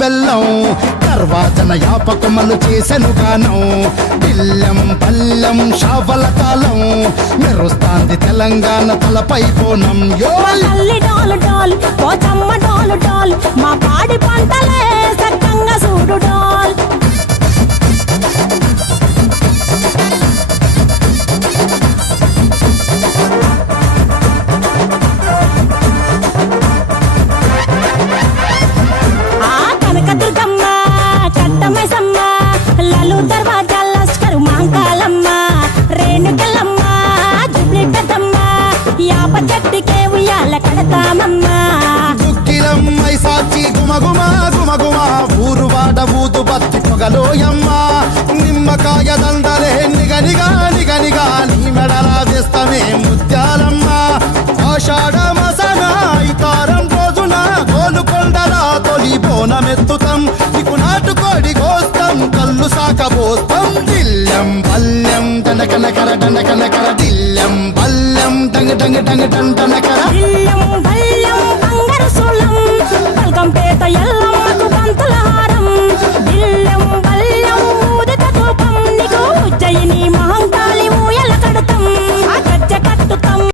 బెల్లం తర్వాతన యాపకమలు చేసెను గానం బిల్లం పల్లెం షావల కాలం మెరుస్తాంది తెలంగాణ తలపై బోనం యో తల్లి డోలు డోల్ పోచమ్మ డోలు డోల్ మా పాడి పంటలే సక్కంగా చూడు డోల్ కనకదుర్గమ్మ కట్టమైసమ్మ లలు దర్వాజా లస్కరు మాంకాలమ్మ రేణుకలమ్మ జుబ్లి పెద్దమ్మ యాప చెట్టుకే ఉయ్యాల కడతామమ్మ దుక్కిలమ్మై సాచి గుమగుమ గుమగుమ ఊరు వాడ ఊదు బత్తి పొగలోయమ్మ నిమ్మకాయ దండలే నిగనిగా నిగనిగా నీ మెడలా వేస్తమే ముత్యాలమ్మ ఆషాఢ మసన ఇతారం రోజున గోలుకొండల తొలి బోనమెత్తుతాం నీకు నాటుకోడి కోస్తాం కళ్ళు సాకబోస్తాం దిల్లం పల్లెం దండకనకర దండకనకర దిల్లం పల్లెం డంగ డంగ డంగ డండనకర దిల్లం